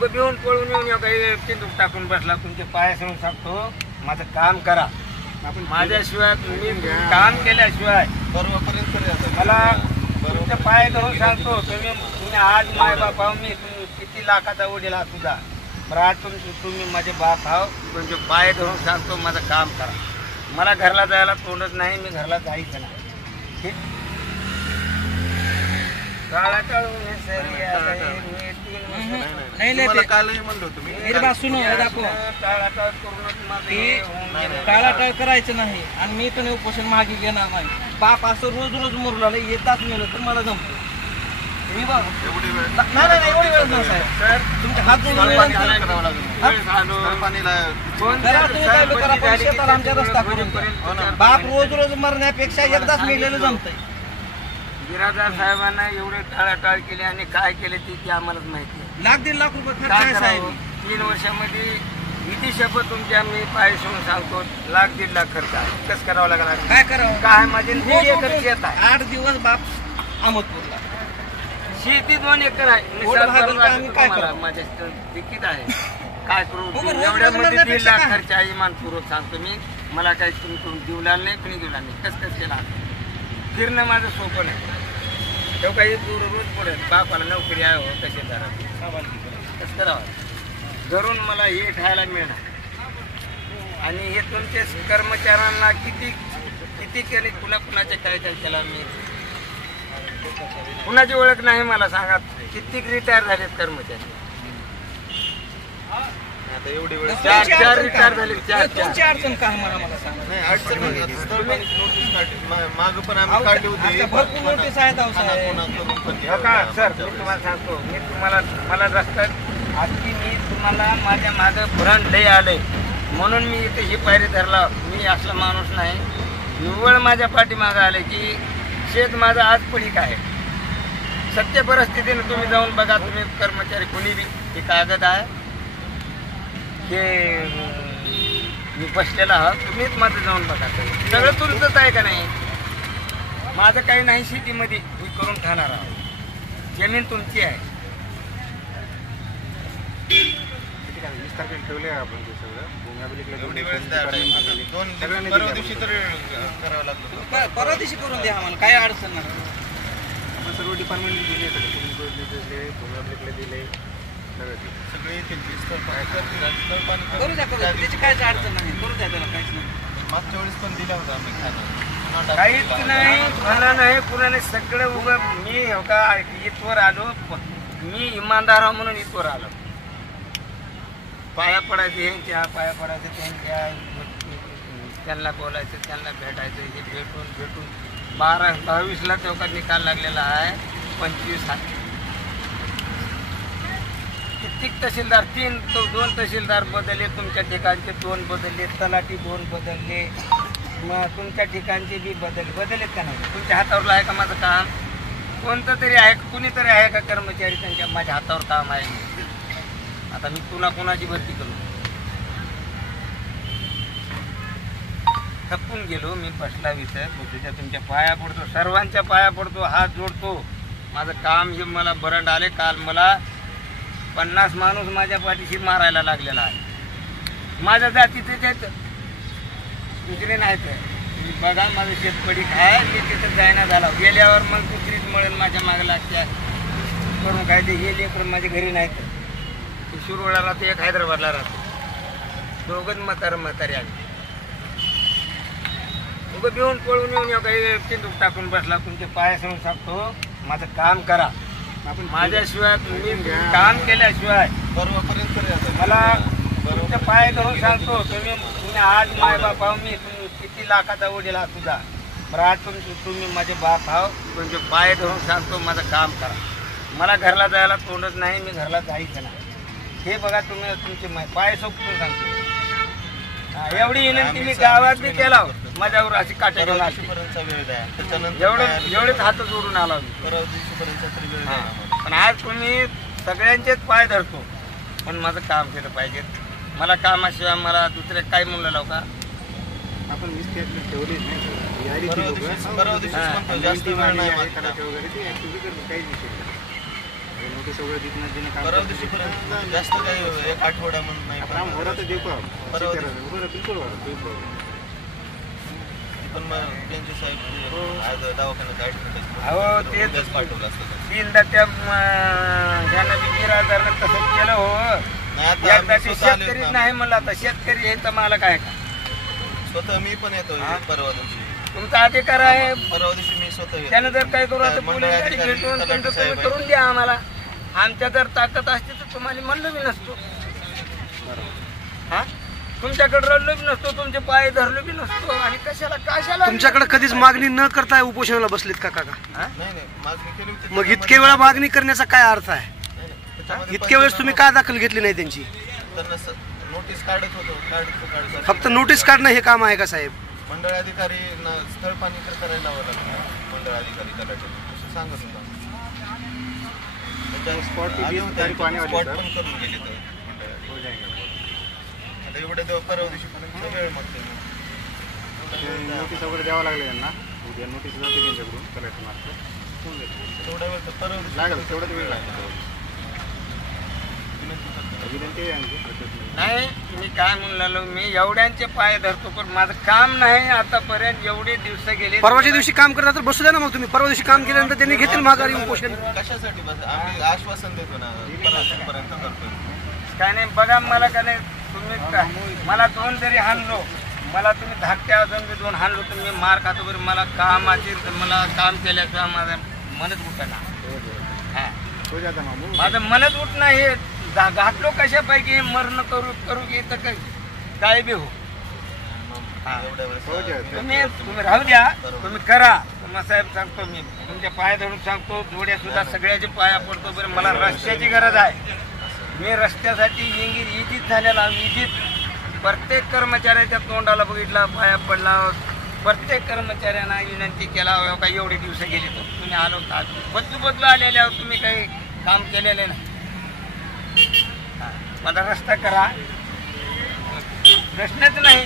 उगं भिवून पळून येऊन काही चिंतूक टाकून बसला. तुमचे पाय समोर सांगतो माझं काम करा. माझ्याशिवाय तुम्ही काम केल्याशिवाय मला तुमचे पाय धरून सांगतो. तुम्ही आज माय बाप आहो, मी किती लाखाचा वडील हा तुझा. बरं आज तुम्ही माझे बाप आहो. तुमचे पाय धरून सांगतो माझं काम करा. मला घरला जायला तोंडच नाही. मी घरला जायचं नाही. ठीक. काळा काळून कालही म्हणलो तुम्ही टाळाटाळ करायचं नाही. आणि मी तर उपोषण मागे घेणार नाही. बाप असं रोज रोज मरू लागलं. येताच मेलं तर मला जमतो. मी बघ नाही एवढी वेळ नाही साहेब. तुमच्या हात शेताला आमच्या रस्ता करून. बाप रोज रोज मरण्यापेक्षा एकदाच मेलेलं जमतंय. बिराजदार साहेबांना एवढे टाळाटाळ केले आणि काय केले ते आम्हालाच माहिती आहे. 1,00,000-1,50,000 रुपये खर्च आहे साहेब. 3 वर्षामध्ये किती शपथ तुमची आम्ही पाय सोडून सांगतो. 1,00,000-1,50,000 खर्च आहे. कसं करावं लागला. काय करावं. काय माझे 2 एकर शेत आहे. 8 दिवस बाप अहमदपूरला. शेती 2 एकर आहे. माझे तिकीट आहे. काय करू. एवढ्यामध्ये 1,00,000 खर्च आहे. इमानपूर्वक सांगतो मी. मला काही तुम्ही देऊला नाही. कुणी दिला नाही. कसं केला. फिरणं माझं सोपं नाही. तेव्हा काही दूर रोज पडेल. बापाला नोकरी आहे हो कशी करा. कसं करावं. घरून मला हे खायला मिळणार. आणि हे तुमचे कर्मचाऱ्यांना किती केले. कुणाचे काय केला मी. कुणाची ओळख नाही मला सांगा. किती रिटायर झालेत कर्मचारी. एवढी वेळ 4 रिटायर झाले. 4 तुमची अडचण काय मला सांगा. नाही अडचण माग पण आम्ही काढली होती. भरपूर नोटीस आहेत सर. मी तुम्हाला सांगतो. मला रस्त्यात आजची मी तुम्हाला माझ्या मागं भरण लय आलंय म्हणून मी इथे ही पायरी धरला. मी असला माणूस नाही. निव्वळ माझ्या पाठीमागं आले की शेत माझं आज पडीक आहे. सत्य परिस्थितीने तुम्ही जाऊन बघा. तुम्ही कर्मचारी कुणी बी हे कागद आहे हे मी बसलेला आहात. तुम्हीच माझं जाऊन बघा. सगळं तुमचंच आहे का नाही. माझं काही नाही. शेतीमध्ये मी करून खाणार आहोत. जमीन तुमची आहे. ठेवले आपण ते सगळं परवा दिवशी करून द्या आम्हाला. काय अडचण नाही. आपण सर्व डिपार्टमेंट दिले. भूमी दिले सगळे करू द्या त्याची काहीच अडचण नाही. करू द्या त्याला काहीच नाही. मागच्या वेळेस पण दिला होता आम्ही खायला. काहीच नाही. मला नाही कुणाने सगळं उभं. मी हो का इथवर आलो. मी इमानदार आहे म्हणून इथवर आलो. पाया पडायचं ह्यांच्या पाया पडायचं त्यांच्या. त्यांना बोलायचं त्यांना भेटायचं. हे भेटून 22ला तेव्हा निकाल लागलेला आहे. 25 कित्येक तहसीलदार 2 तहसीलदार बदलले. तुमच्या ठिकाणचे 2 बदलले. तलाठी 2 बदलले. मग तुमच्या ठिकाणचे बी बदललेत का नाही. तुमच्या हातावर आहे का माझं काम. कोणतं तरी आहे कुणीतरी आहे का कर्मचारी त्यांच्या माझ्या हातावर काम आहे. आता मी कुणाची भरती करू. थकून गेलो मी. बसला विषय तुमच्या पाया पडतो. सर्वांच्या पाया पडतो. हात जोडतो. माझं काम हे मला बरंड आले. काल मला 50 माणूस माझ्या पाठीशी मारायला लागलेला आहे. माझ्या जातीचे दुसरे नाहीत. तुम्ही बघा माझं शेतपडी आहे. मी तिथं जायना झाला. गेल्यावर मग दुसरीच मिळेल माझ्या मागे लागत्या करून काय. ते हे लेकरून माझ्या घरी नाहीत. शिरोळाला ते एक हैदराबादला राहतो. दोघंच म्हातारे आले. उगं भिवून पळून येऊन काही चिंतूक टाकून बसला. तुमचे पाय समोर सांगतो माझं काम करा. माझ्याशिवाय तुम्ही काम केल्याशिवाय मला तुमचे पाय धरून सांगतो. तुम्ही आज माय बाप आहो. मी किती लाखाचा वडील हा तुझा. बरं आज तुम्ही माझे बाप आहो. तुमचे पाय धरून सांगतो माझं काम करा. मला घरला जायला तोंडच नाही. मी घरला जायचं नाही. हे बघा तुम्ही तुमचे पाय सोपून सांगतो. एवढी विनंती मी गावात बी केला. माझ्यावर अशी काटे एवढेच हात जोडून आला मी. पण आज तुम्ही सगळ्यांचेच पाय धरतो. पण माझं काम केलं पाहिजे. मला कामाशिवाय मला दुसरे काय म्हणलं लाव का. आपण ठेवली नोटीस वगैरे देणं काम परवा दिवशीपर्यंत जास्त काही एक आठवडा म्हणून नाही काम हो रहा तो देखो आप परवा बिल्कुल हो रहा बिल्कुल पण मग त्यांचे साहेब आज दवाखान्यात ऍडमिट अहो ते उद्याच पाठवलं असतं तीनदा त्या ज्यांना बिराजदारनं तसंच केलं हो. नाही आता एकदा आम्ही ते स्वतः आलेत शेतकरीच ना. नाही म्हणलं, आता शेतकरी हे तर मला काय का स्वतः मी पण येतो परवा दिवशी तुमचा अधिकार आहे. परवा दिवशी मी स्वतः येतो. त्यानं जर काय करू आता मंडळ पोलीस गाडी अधिकारी, भेटून तलाठी तुमचं साहेब तुम्ही आहे. करून द्या आम्हाला. आमच्या जर ताकद असते तर तुम्हाला म्हणलं बी नसतो. हा तुमच्याकडे रडलो बी नसतो, तुमचे पाय धरलो बी नसतो. आणि कशाला तुमच्याकडे कधीच मागणी न करता उपोषणाला बसलीत का काका? नाही मागणी केली होती. मग इतके वेळा मागणी करण्याचा काय अर्थ आहे? नाही, नाही. त्याच्यामध्ये इतके वेळेस तुम्ही काय दखल घेतली नाही त्यांची? त्यांना नोटीस काढत होतो फक्त नोटीस काढणं हे काम आहे का साहेब? मंडळ अधिकारी स्थळ पाणी करायला लावावं लागलं. मंडळ अधिकारी तलाठी असं सांगत होता. स्पॉट पे 20 तारीख को आने वाले स्पॉट सर पण करून गेले तर हो जाएंगे आता एवढे तेव्हा परवा दिवशीपर्यंत वेळ मागते. नोटीस वगैरे द्यावं लागलं त्यांना उद्या नोटीस जाते त्यांच्याकडून कलेक्टर मार्फत होऊन जाईल. तेवढा वेळ तर परवा दिवशी लागेल तेवढाच वेळ लागेल. विनंती आहे आमची नाही. मी काय म्हणलो, मी एवढ्यांचे पाय धरतो पण माझं काम नाही आतापर्यंत. एवढे दिवस गेले. परवाच्या दिवशी काम करता तर बसू द्या ना मग तुम्ही. परवा दिवशी काम केल्यानंतर त्यांनी घेतील माघारी उपोषण. कशासाठी बस आम्ही आश्वासन देतो ना पर्यंत करतो. काय नाही बघा मला का नाही तुम्ही मला 2 जरी हाणलो, मला तुम्ही धाकट्या अजून मी 2 हाणलो तर मी मार खातो. बरं मला कामाची मला काम केल्याशिवाय माझं मनच उठणार. हा हो जाता मामू माझं मनच उठणं हे घातलो कशापैकी मरण करू की तर काय बी हो. एवढ्या वेळेस हो जाता तुम्ही राहू द्या, तुम्ही करा. तुम्हाला साहेब सांगतो मी तुमच्या पाया धरून सांगतो, जोड्या सुद्धा सगळ्याचे पाया पडतो. बरं मला रस्त्याची गरज आहे. मी रस्त्यासाठी इजित झालेला इजित प्रत्येक कर्मचाऱ्याच्या तोंडाला बघितला, पाया पडला. प्रत्येक कर्मचाऱ्यांना विनंती केला का एवढे दिवस गेले तर तुम्ही आलो का बदलू आलेले आहोत, तुम्ही काही काम केलेले नाही. माझा रस्ता करा, प्रश्नच नाही.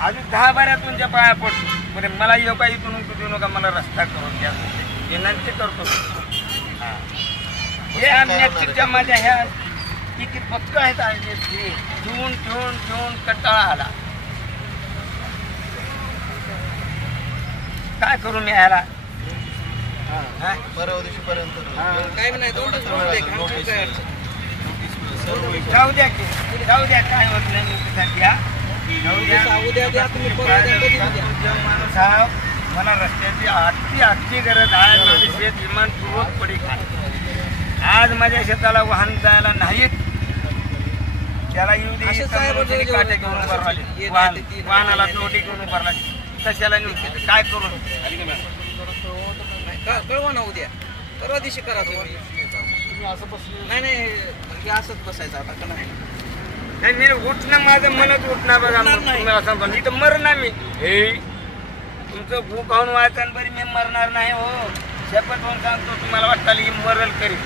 अजून 10-12 तुमच्या पाया पडतो. बरं मला येऊ का इथून देऊ नका, मला रस्ता करून द्या विनंती करतो. हे आमच्या माझ्या ह्या किती पक्क आहेत ठेवून कंटाळा आला. काय करू मी ह्याला? परवा दिवशीपर्यंत काय नाही जाऊ द्या की जाऊ द्या, काय होत नाही सध्या. माणूस हा मला रस्त्याची आजची गरज आहे. माझे शेत विमान पूर्वक पडी आज माझ्या शेताला वाहन जायला नाहीत. त्याला येऊ दे काटे घेऊन उभारले, वाहनाला तोटी घेऊन उभारला. कशाला नेऊ काय करू? कळवा ना उद्या परवा दिवशी करा तुम्ही. नाही असंच बसायचं आता का नाही. नाही मी उठणं माझं मनच उठणं बघा. तुम्ही असं पण इथं मरणार मी. हे तुमचं भूक खाऊन वाचाल बरी मी मरणार नाही हो. शपथ होऊन सांगतो तुम्हाला वाटतं ही मरल करी.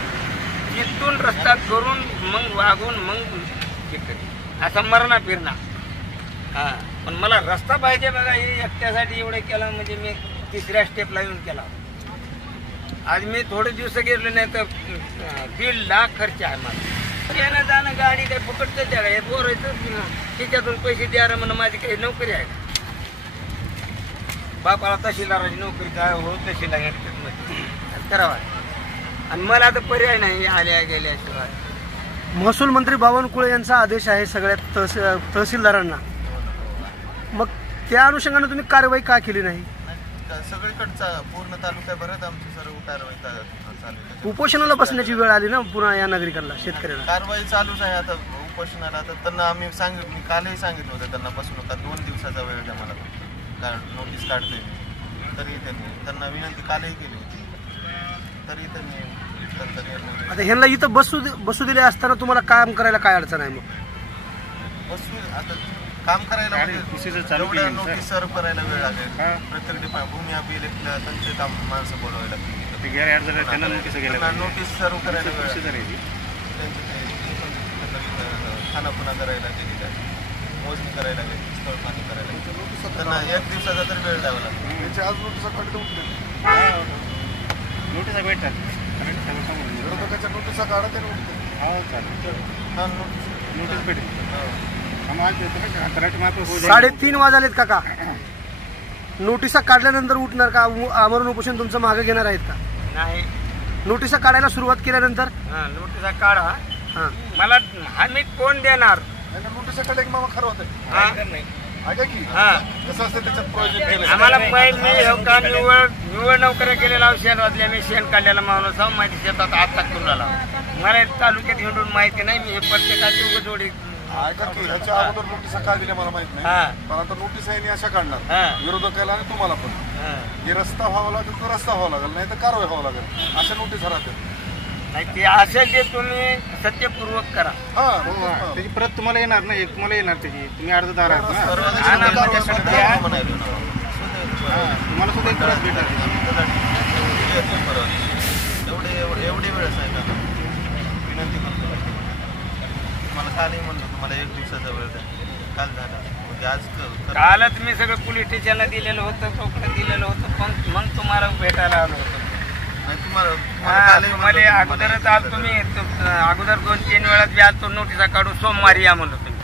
तिथून रस्ता करून मग वागून मग हे करी असं मरणार फिरणार. हा पण मला रस्ता पाहिजे बघा. हे एकट्यासाठी एवढं केलं म्हणजे मी 3ऱ्या स्टेपला येऊन केला. आज मी थोडे दिवस गेलो नाही तर 1.5 लाख खर्च आहे माझा. येणं जाणं गाडी काही फुकटच द्या हे बोरायचं त्याच्यातून पैसे द्या म्हणून माझी काही नोकरी आहे. बापाला तहसीलदाराची नोकरी काय हो तहसीलला करावा. आणि मला तर पर्याय नाही आल्या गेल्याशिवाय. महसूल मंत्री बावनकुळे यांचा आदेश आहे सगळ्यात तहसीलदारांना. मग त्या अनुषंगाने तुम्ही कारवाई का केली नाही? सगळीकडचा पूर्ण तालुक्याभरात आमची सर्व कारवाई चालू आहे. उपोषणाला बसण्याची वेळ आली ना पुन्हा या नागरिकांना, शेतकऱ्यांना. कारवाई चालूच आहे आता उपोषणाला. आता त्यांना आम्ही मी कालही सांगितलं होतं त्यांना बसू नका, 2 दिवसाचा वेळ द्या मला, नोटीस काढते मी. तरी त्यांना विनंती कालही केली होती, तरी त्यांनी त्यांचा निर्णय. आता ह्यांना इथं बसू दिले असताना तुम्हाला काम करायला काय अडचण आहे? मग बसू आता काम करायला एवढं नोटीस सर्व करायला वेळ लागेल. प्रत्येक भूमी अभिलेखला त्यांचे काम माणसं बोलवायला लागतील. नोटीस सर्व करायला वेळ, खानापुना करायला गेली काय, मोजणी करायला गेली, स्थळ पाणी करायला त्यांना 1 दिवसाचा तरी वेळ द्यावा लागेल. नोटिसा भेटतात सगळं समोर विरोधकाच्या नोटिसा काढा ते हो चालेल हा नोटीस नोटीस भेटेल आम्हाला तलाठी मार्फत होऊ जाईल. 3:30 वाजलेत काका. नोटिसा काढल्यानंतर उठणार का? आमरण उपोषण तुमचं मागे घेणार आहेत का? नाही. नोटिसा काढायला सुरुवात केल्यानंतर हा नोटिसा काढा. हां मला हमी कोण देणार? नोटिसा काढले की मामा खरं होतं हा? ऐका की हा. कसं असतं त्याच्यात प्रोजेक्ट केलं आम्हाला मी हो का निवड नोकऱ्या केलेला शहरातल्या मी शेण काढलेला माणूस आहो. माझ्या शेतात आता करून आला. मला तालुक्यात हिंडून माहिती नाही. मी हे प्रत्येकाची उगाच जोडी. ऐका की ह्याच्या अगोदर नोटिसा का दिल्या मला माहित नाही हा. पण आता नोटिसा यांनी अशा काढणार हा. विरोधकाला आणि तुम्हाला पण हा. हे रस्ता व्हावा लागेल तर रस्ता व्हावा लागेल नाही तर कारवाई व्हावं लागेल अशा नोटीस राहतात. नाही ते असेल ते तुम्ही सत्यपूर्वक करा. हा त्याची प्रत तुम्हाला येणार ना एक तुम्हाला येणार त्याची तुम्ही अर्जदार आहात ना माझ्याकडे द्या म्हणाले ना. तुम्हाला सुद्धा एक प्रत भेटणार एवढे वेळेस आहे का विनंती करतो तुम्हाला कालही म्हणलं तुम्हाला 1 दिवसाचा वेळ द्या. काल झाला म्हणजे आज कालच मी सगळं पोलीस स्टेशनला दिलेलं होतं चौकडे दिलेलं होतं पण मग तुम्हाला भेटायला आलो होतो. तुम्हाला तुम्हाला अगोदरच आलो तुम्ही अगोदर 2-3 वेळात बी आलो नोटिसा काढून सोमवारी या म्हणलो तुम्ही.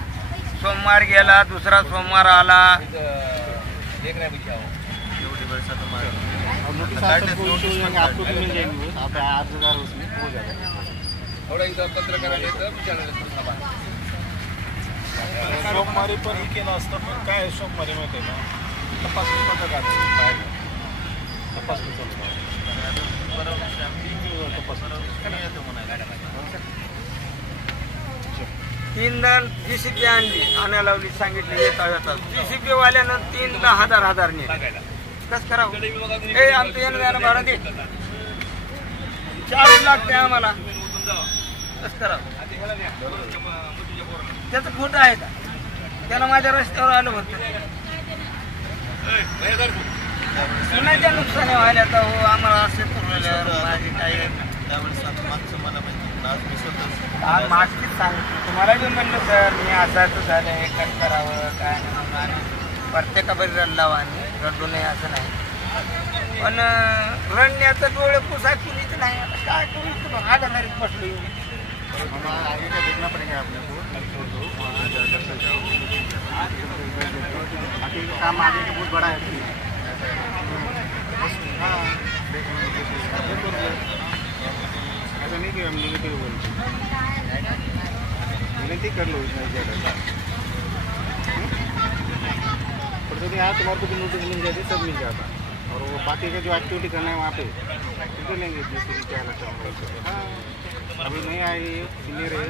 सोमवार गेला दुसरा सोमवार आला. एवढी वेळेस आता माझं नोटिस आपको भी मिल जाएगी आप अर्जदार उसमें हो जाएगा. सोमवारी पण केलं असतं पण काय सोमवारी माहिती आहे का तपासणी पत्रकार तपासणी चालू तीन जीसीपी आणली आणायला लावली सांगितली येतात जीसीपी वाल्यानं 3-10 हजार कस करावं? हे आमचं येणं जाणं भाडं दे 4 लाख द्या आम्हाला. कस करावं? त्याचं खोटं आहे का? त्याला माझ्या रस्त्यावर आलं होतं. कुणाच्या नुकसानी व्हायला तर हो आम्हाला असे पुरवल्यावर माझी काही त्यावेळेस मागचं मला माहिती आज मी स्वतः मागचीच सांगतो तुम्हाला बी म्हणलं सर मी असं झालंय काय करावं काय नाही प्रत्येकाबरी रडलावा रडू नये असं नाही पण रडण्याचं डोळे पुसाय कुणीच नाही. आता काय करू आगंधारीत बसलो. आगे का देखना पड़ेगा आपने को बाकी काम आगे का बहुत बड़ा है. हाँ ऐसा नहीं कि हम निगेटिव बोलते विनती कर लो इसमें ज़्यादा पर तो यहाँ तुम्हारे को भी नोटिस मिल जाती सब मिल जाता और वो बाकी का जो एक्टिविटी करना है वहाँ पे तो लेंगे दूसरी क्या लगता है. हाँ अभी नहीं आई सीनियर है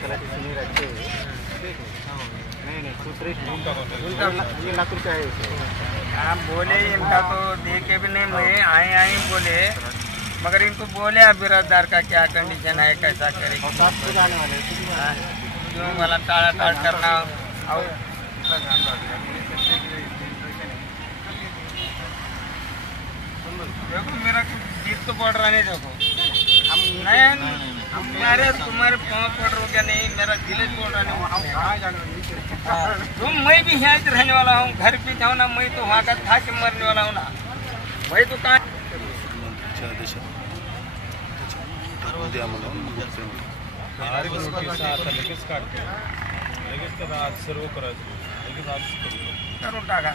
तलाठी सीनियर अच्छे नहीं तो ये लाख रुपये है. आप बोले इनका तो देखे भी नहीं मैं आए बोले मगर इनको बोले आप बिराददार का क्या कंडीशन है कैसा करे और साथ को जाने वाले हाँ, क्यों वाला टाड़ा करना और देखो मेरा जीत तो पड़ रहा नहीं देखो नहीं तुम्हारे पाँव पड़ रहा क्या नहीं मेरा दिल पड़ रहा नहीं. तुम मैं भी यहाँ रहने वाला हूँ घर पे जाऊँ ना मैं तो वहाँ का था कि मरने वाला हूँ ना मैं तो कहाँ लगेच काढतो लगेच त्याला आज सर्व करायचं लगेच आज करतो करून टाका.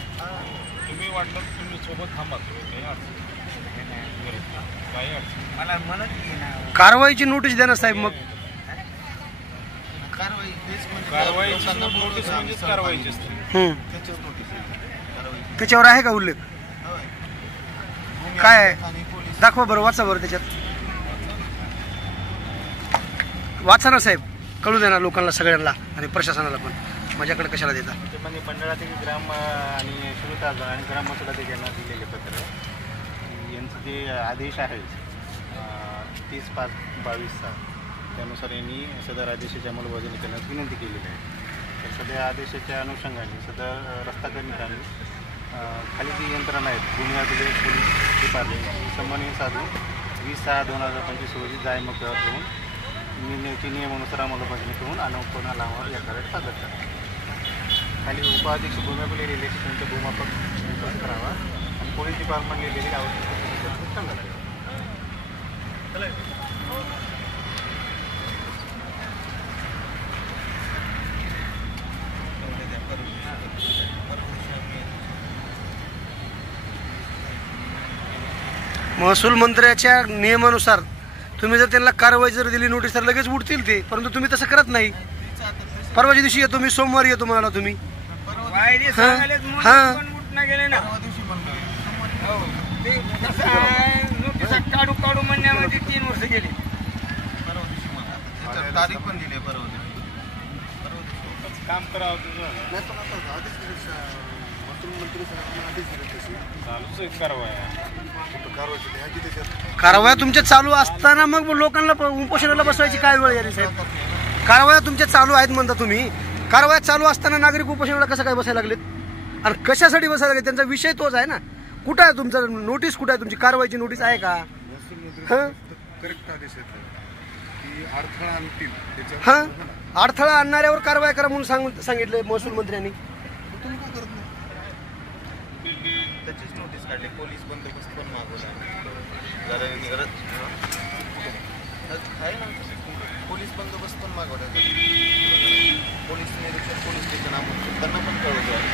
तुम्ही वाटलं तुम्ही सोबत थांबा काही अडचण काही अडचण मला म्हणत की ना कारवाईची नोटीस द्या ना साहेब. मग कारवाई हेच म्हणजे कारवाईची नोटीस म्हणजेच कारवाईची असते. त्याचीच नोटीस कारवाई त्याच्यावर आहे का उल्लेख? काय आहे? आणि पोलीस दाखवा बरं वाचा बरं त्याच्यात वाचा ना साहेब कळू द्या ना लोकांना सगळ्यांना आणि प्रशासनाला पण माझ्याकडे कशाला देता. ते म्हणजे मंडळातील ग्राम आणि श्रोता आणि ग्राम मसुदाधिकाऱ्यांना दिलेले पत्र यांचं जे आदेश आहे 30/5/22 त्यानुसार यांनी सदर आदेशाची अंमलबजावणी करण्यास विनंती केलेली आहे. तर सध्या आदेशाच्या अनुषंगाने सदर रस्ता कर्मचारी खाली जी यंत्रणा आहेत भूमी अभिलेख पोलीस डिपार्टमेंट समन्वय साधून 20/6/2025 रोजी जाय मोकळ्यावर ठेवून नियमानुसार अंमलबजावणी करून अनौपचारिक लावावर या कार्यात सादर करा. खाली उपाध्यक्ष भूमी अभिलेख इलेक्शनचे भूमापक करावा आणि पोलीस डिपार्टमेंट लिहिलेली आवश्यक महसूल मंत्र्याच्या नियमानुसार तुम्ही जर त्यांना कारवाई जर दिली नोटीस तर लगेच उठतील ते, परंतु तुम्ही तसं करत नाही. परवाच्या दिवशी येतो मी, सोमवारी येतो म्हणाला तुम्ही. वायदे सांगायलेत म्हणून हां. पण उठणं गेले ना. परवा दिवशी पण हो. ते कसं आहे, नोटिसा काढू काढू म्हणण्यामध्ये 3 वर्ष गेली. परवा दिवशी मला त्याच्यात तारीख पण दिली आहे परवा दिवशी. परवा दिवशी काम करावं तुझं नाही पण आता आधीच महसूल मंत्री साहेबांना आधीच दिले तशी चालूच आहे कारवाया. कारवाई ह्याची त्याच्यात कारवाया तुमच्या चालू असताना मग लोकांना उपोषणाला बसवायची काय वेळ यारी साहेब? कारवाया तुमच्या चालू आहेत म्हणता तुम्ही. कारवाया चालू असताना नागरिक उपोषणाला कसं काय बसायला लागलेत आणि कशासाठी बसायला लागले? त्यांचा विषय तोच आहे ना. कुठं आहे तुमचा नोटीस? कुठं आहे तुमची कारवाईची नोटीस आहे का? महसूल मंत्री हां करेक्ट आदेश येतो की अडथळा आणतील त्याच्यावर हां अडथळा आणणाऱ्यावर कारवाई करा म्हणून सांगितलं महसूल मंत्र्यांनी. तुम्ही का करत नाही? त्याचीच नोटीस काढली. पोलीस बंदोबस्त पण मागवला जरा आहे ना. पोलीस बंदोबस्त पण मागवला. पोलीस निरीक्षक पोलीस स्टेशन आपण त्यांना पण कळवतो आहे.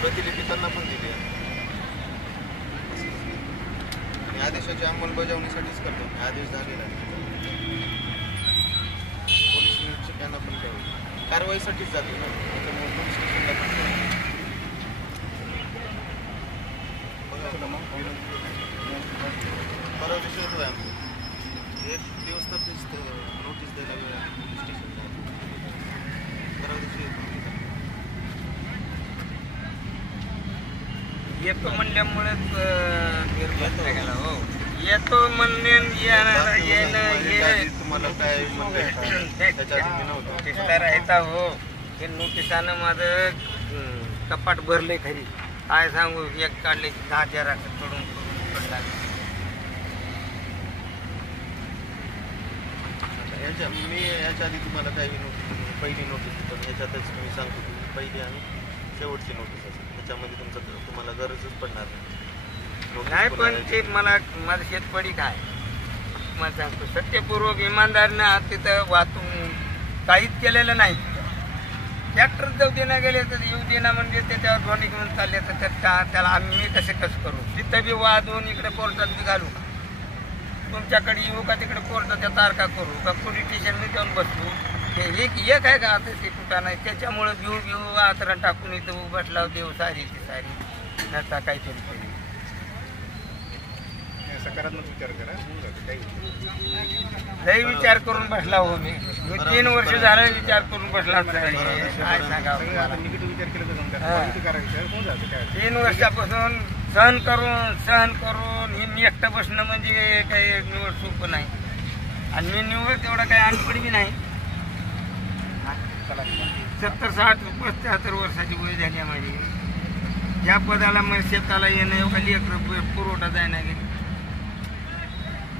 प्रतिलिपी त्यांना पण दिली आहे. आणि आदेशाची अंमलबजावणीसाठीच करतो. आदेश झालेला आहे. पोलीस निरीक्षकांना पण कळवतो. कारवाईसाठीच जातो ना, त्याच्यामुळे पोलीस स्टेशनला पण कळवतो. परवा दिवशी येतो आहे आम्ही. 1 दिवस तर नोटीस द्यायला वेळ आहे पोलीस स्टेशनला. परवा दिवशी येतो आम्ही. येतो म्हणल्यामुळेच गेला. हो येतो म्हणणे येणं हे तुम्हाला काय म्हणलं त्याच्या आधी मी नव्हतो. दिसता राहता. हो हे नोटिसानं माझं कपाट भरले खरी. काय सांगू, एक काढले की 10,000 पडून पडला. मी याच्या आधी तुम्हाला काही नोटीस, पहिली नोटीस पण याच्यातच मी सांगतो की पहिली आणि शेवटची नोटीस असेल. त्याच्यामध्ये तुम्हाला गरजच पडणार नाही. नाही पण ते मला माझं शेतपडी काय मला सांगतो, सत्यपूर्वक इमानदारीनं तिथं वाहतूक काहीच केलेलं नाही. ट्रॅक्टर जाऊ देणं गेले तर येऊ देणं म्हणजे त्याच्यावर ध्वनी घेऊन चालले तर त्याला आम्ही कसं करू. तिथं बी वाजवून इकडे कोर्टात बी घालू का? तुमच्याकडे येऊ का तिकडे कोर्टाच्या तारखा करू का? पोलीस स्टेशनमध्ये जाऊन बसू? हे एक आहे का आता ते कुठं नाही. त्याच्यामुळं घेऊ आतरण टाकून इथं बसला देव सारी ती सारी नसता काहीतरी तरी. सकारात्मक विचार करा, होऊन जातं काही. लई विचार करून बसला हो मी 3 वर्ष झालं विचार करून बसला. काय सांगावं आता निगेटिव्ह विचार केला तर जमतात. पॉझिटिव्ह करायचं होऊन जातं काय. 3 वर्षापासून सहन करून हे मी एकटं बसणं म्हणजे काही निवड सोपं नाही. आणि मी निवड तेवढा काही अनपडी बी नाही. 70, 60, 75 वर्षाची वय झाली आहे माझी. ज्या पदाला मग शेताला येणं एवढा लेकरं पुरवठा जायना गेली.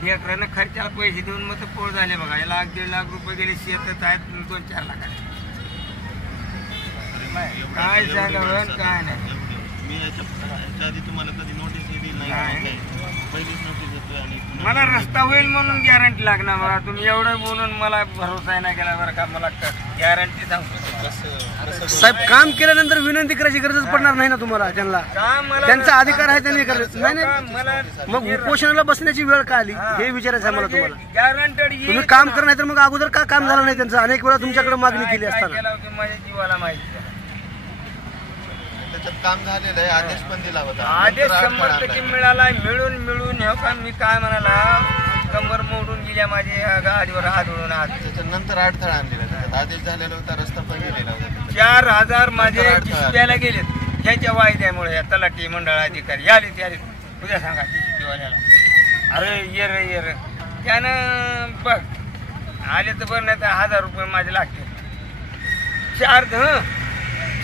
लेकरानं खर्चाला पैसे देऊन मग तर पोळ झाले बघा. 1,00,000-1.5 लाख रुपये गेले. शेतच आहेत 2-4 लाख. काय सांगावं काय नाही. मी याच्या आधी तुम्हाला कधी नोटीस दिली नाही. पहिलीच नोटीस देतोय आणि मला रस्ता होईल म्हणून गॅरंटी लागणार. मला तुम्ही एवढं बोलून मला भरोसा नाही केला बरं का. मला गॅरंटी सांगतो. साहेब काम केल्यानंतर विनंती करायची गरजच पडणार नाही ना तुम्हाला. त्यांना त्यांचा अधिकार आहे त्यांनी करायचं नाही नाही. मला मग उपोषणाला बसण्याची वेळ का आली हे विचारायचं आहे मला तुम्हाला. गॅरंटेड तुम्ही काम करणार नाही तर मग अगोदर का काम झालं नाही त्यांचं? अनेक वेळा तुमच्याकडे मागणी केली असताना. माझ्या जीवाला माहिती. त्याच्यात काम झालेलं आहे. आदेश पण दिला होता. आदेश नंतर 100% मिळाला. मिळून हे का मी काय म्हणाला कंबर मोडून गेल्या माझ्या गाडीवर आदळून त्याच्यानंतर अडथळा आणलेला. त्याच्यात आदेश झालेला होता. रस्ता पण गेलेला होता. 4,000 माझे डिस्प्याला गेलेत ह्याच्या वायद्यामुळे. या तलाठी मंडळ अधिकारी आले ते आले उद्या सांगा डिस्प्यावाल्याला. अरे ये रे त्यानं बघ आले तर बरं नाही तर 1,000 रुपये माझे लागतील.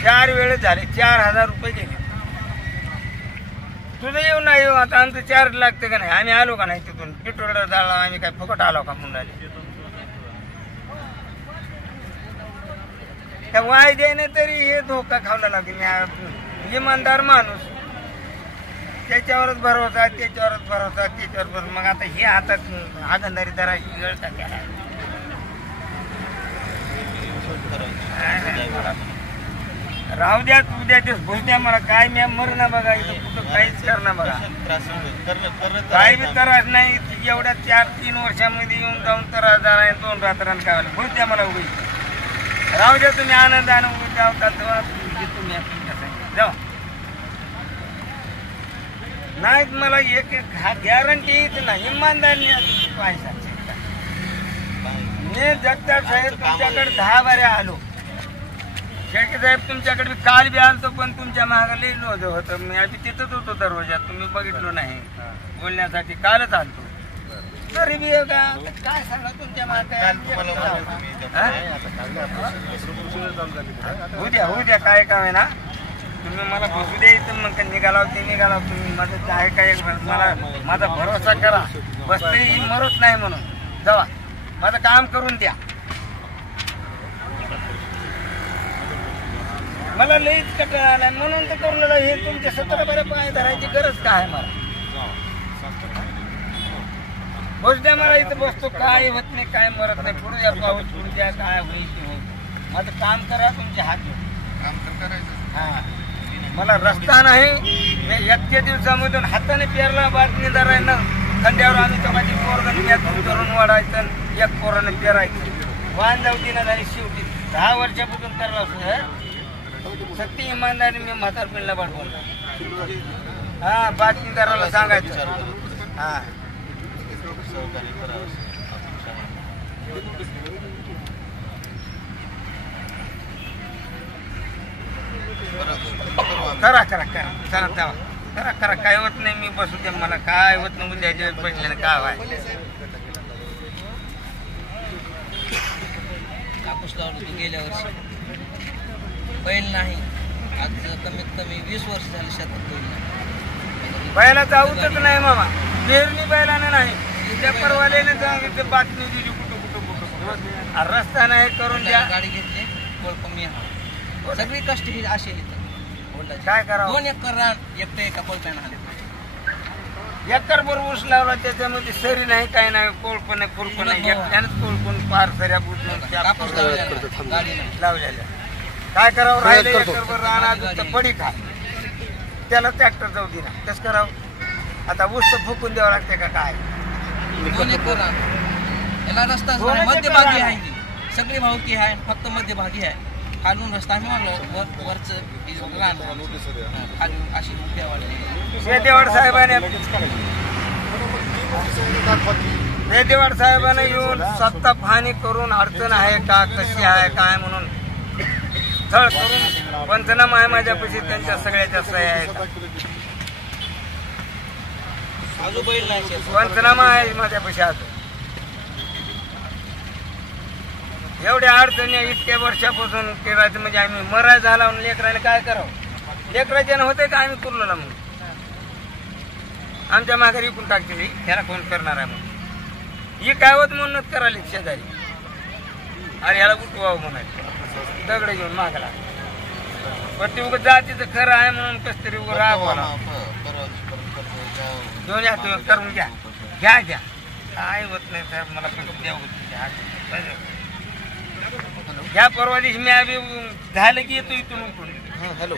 4 वेळेस झाले. 4,000 रुपये गेले. तुझं येऊ नाही येऊ आता आमचं 4 लागतं का नाही. आम्ही आलो का नाही तिथून पेट्रोल जाळला. आम्ही काय फुकट आलो का मुंडाले. त्या वायद्याने तरी हे धोका खावला लागेल. इमानदार माणूस त्याच्यावरच भरोसा त्याच्यावर मग आता हे हातात हागंदारी धरायची वेळ का त्याला. राहू द्या उद्या ते भुजद्या मला काय मी मर ना बघा इथं कुठं काहीच करणार बघा त्रास करत काही बी त्रास नाही एवढ्या 4-3 वर्षामध्ये येऊन जाऊन त्रास झाला आहे 2 रात्रांना काय भुजद्या मला उभी राहू द्या तुम्ही आनंदाने उद्या तेव्हा तुम्ही जाऊ नाही मला एक गॅरंटी नाही इमानदारी पैसा मी जगताप साहेब तुमच्याकडे 10 बाऱ्या आलो शेळके साहेब तुमच्याकडे मी काल बी आलतो पण तुमच्या महागाला नव्हतं होतं मी आधी तिथंच होतो दरवाजात तुम्ही बघितलो नाही बोलण्यासाठी कालच आलतो तरी बी काय सांगा तुमच्या होऊ द्या काय काम आहे ना तुम्ही मला बसू द्यायचं मग निघाला ते निघाला तुम्ही माझं आहे काय मला माझा भरोसा करा बसते ही मरत नाही म्हणून जावा माझं काम करून द्या मला लईच कटाळा आलाय म्हणून तर करून हे तुमच्या 17 बाऱ्या पाय धरायची गरज काय आहे मला बस द्या मला इथं बसतो काय होत नाही काय मरत नाही पुढे या पाऊस पुढे द्या काय होईल ते होईल माझं काम करा तुमचे हात काम तर करायचं हा मला रस्ता नाही मी 1 दिवसामधून हाताने पेरला बातमीदार आहे ना खंड्यावर आम्ही चपाती पोरगण धरून वाढायचं 1 पोराने पेरायचं वाहन जाऊ दिना झाली शेवटी 10 वर्षापासून करला असं सत्य इमानदारी मी म्हातारपणला पाठवला हा बातमीदाराला सांगायचं हा सहकार्य करावं करा करा करा चला तेव्हा करा करा काय होत नाही मी बसू दे मला काय होत नाही उद्याच्या पैसे काय व्हाय कापूस लावलं तू गेल्या वर्षी बैल नाही आज कमीत कमी 20 वर्ष झाली शेतात बैल नाही बैलाचा आवतच नाही मामा पेरणी बैलाने नाही त्या परवाल्याने जाऊन ते बातमी दिली कुठं कुठं कुठं रस्ता नाही करून द्या गाडी घेतली कोळप मी सगळी कष्ट ही अशी काय करावं 2 एकर रान एकटं एका कोळप्यानं आले एकरभर ऊस लावला त्याच्यामध्ये सरी नाही काय नाही कोळप नाही खुरप नाही एकट्यानंच कोळपून पार सऱ्या कापूस गाडी नाही लावलेल्या काय करावं राहिलं एकरभर रान अजून पडी खा त्याला ट्रॅक्टर जाऊ दिला कसं करावं आता ऊस तर फुकून द्यावं लागते का काय 2 एकर रान याला रस्ता मध्यभागी आहे सगळी भावकी आहे फक्त मध्यभागी आहे खालून रस्ता आम्ही मागलो वरचं रान खालून अशी देवाड साहेबांनी देवाड साहेबांनी येऊन सत्ता पाहणी करून अडचण आहे का कशी आहे काय म्हणून स्थळ करून पंचनामा आहे माझ्यापाशी त्यांच्या सगळ्याच्या सह्या आहेत पंचनामा आहे माझ्यापाशी अजून एवढ्या अडचणी इतक्या वर्षापासून केरायचं म्हणजे आम्ही मराय झाला म्हणून लेकराने काय करावं लेकराच्यानं होते का आम्ही पुरलो मग आमच्या माघारी विकून टाकते ह्याला कोण करणार आहे म्हणून ही काय होत म्हणूनच करायला शेजारी अरे ह्याला उठवावं म्हणायचं दगड घेऊन मागला पण ते उगं जातीचं खरं आहे म्हणून कस तरी उगं रागवाला दोन हात करून घ्या घ्या घ्या काय होत नाही साहेब मला पण द्या ह्या परवा दिवशी मी आम्ही झालं की येतो इथून उठून हॅलो